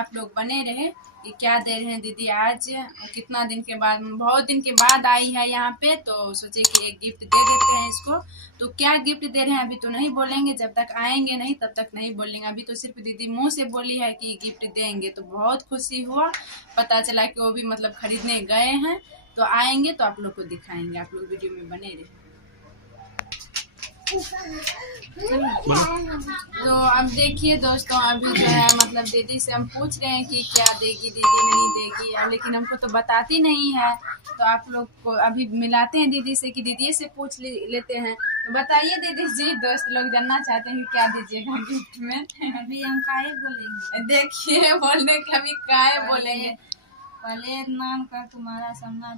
आप लोग बने रहे कि क्या दे रहे हैं दीदी आज। कितना दिन के बाद, बहुत दिन के बाद आई है यहाँ पे, तो सोचे कि एक गिफ्ट दे देते हैं इसको। तो क्या गिफ्ट दे रहे हैं अभी तो नहीं बोलेंगे, जब तक आएंगे नहीं तब तक नहीं बोलेंगे। अभी तो सिर्फ दीदी मुंह से बोली है कि गिफ्ट देंगे, तो बहुत खुशी हुआ। पता चला कि वो भी मतलब खरीदने गए हैं, तो आएंगे तो आप लोग को दिखाएंगे। आप लोग वीडियो में बने रहे। तो अब देखिए दोस्तों, अभी जो है मतलब दीदी से हम पूछ रहे हैं कि क्या देगी दीदी, नहीं देगी, लेकिन हमको तो बताती नहीं है। तो आप लोग को अभी मिलाते हैं दीदी से कि दीदी से पूछ लेते हैं। तो बताइए दीदी जी, दोस्त लोग जानना चाहते हैं क्या दीजिएगा गिफ्ट में। अभी हम काहे बोलेंगे, देखिए बोलने के अभी काहे बोलेंगे, पहले नाम का तुम्हारा सामना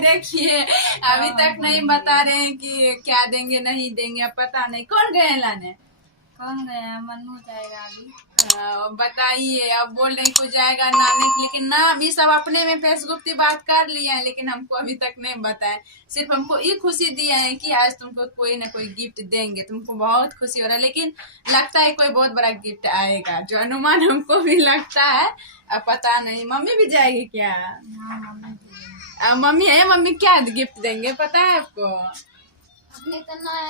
देखिए अभी तक नहीं बता रहे हैं कि क्या देंगे नहीं देंगे। अब पता नहीं कौन गए लाने, कौन गया, मन्नू जाएगा अभी। बताइए, अब बोल रहे कुछ जाएगा नाने, लेकिन ना अभी सब अपने में फेसबुक की बात कर लिए हैं, लेकिन हमको अभी तक नहीं बताए। सिर्फ हमको ये खुशी दिया है कि आज तुमको कोई ना कोई गिफ्ट देंगे, तुमको बहुत खुशी हो रहा है। लेकिन लगता है कोई बहुत बड़ा गिफ्ट आएगा, जो अनुमान हमको भी लगता है। अब पता नहीं मम्मी भी जाएगी क्या। मम्मी है, मम्मी क्या गिफ्ट देंगे पता है आपको?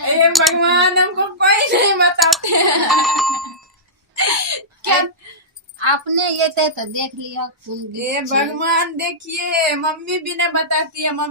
ए भगवान, हमको कोई नहीं बताते हैं। क्या आपने ये तो देख लिया। ए भगवान, देखिए मम्मी भी नहीं बताती है। मम्मी